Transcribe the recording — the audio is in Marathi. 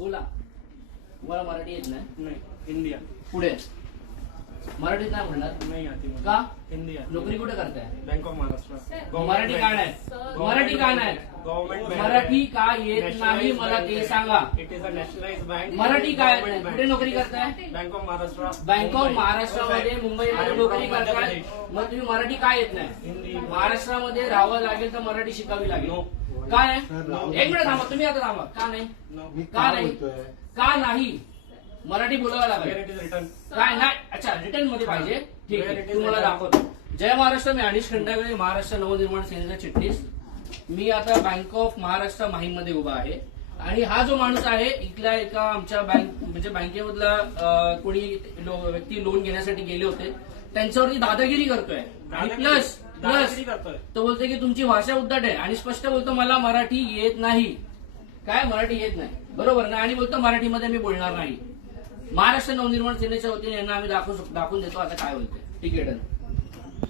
बोला. तुम्हाला मराठी येत नाही? नहीं, हिंदी आती. पुढे मराठीत नाही म्हणणार नहीं आती मुझे. का? हिंदी आती. नोकरी कुठे करताय? Bank of Maharashtra. मराठी का नाही? मराठी का नाही? Government bank. मराठी का येत नाही मला ते सांगा. It is a nationalise bank. Marathi काय कुठे नोकरी करताय? Bank of Maharashtra. Bank of महाराष्ट्रामध्ये मुंबईमध्ये नोकरी करताय. मग तुम्ही मराठी का येत नाही? हिंदी. महाराष्ट्रामध्ये राहावं लागेल तर मराठी शिकावी लागेल. नो. का नाही? एक मिनिट थांबा, तुम्ही आता थांबा. का नाही? नो. का नाही? का नाही? मराठी बोलावं वेयर लागेल. It is return. काय नाही? अच्छा, रिटर्न मध्ये पाहिजे. ठीक आहे, तुम्हाला दाखवतो. जय महाराष्ट्र. मी अनिश खंडागळे, महाराष्ट्र नवनिर्माण सेनेचा चिटणीस. मी आता बँक ऑफ महाराष्ट्र माहीम मध्ये उभा आहे आणि हा जो माणूस आहे इथल्या एका आमच्या बँक म्हणजे बँकेमधला कोणी व्यक्ती लोन घेण्यासाठी गेले होते, त्यांच्यावरती दादागिरी करतोय. आणि प्लस दादागिरी करतोय. तो बोलतोय की तुमची भाषा उद्धट आहे आणि स्पष्ट बोलतो मला मराठी येत नाही. काय मराठी येत नाही? बरोबर ना? आणि बोलतो मराठीमध्ये मी बोलणार नाही. महाराष्ट्र नवनिर्माण सेनेच्या वतीने यांना आम्ही दाखवून देतो आता काय बोलतोय. ठीक आहे, डन.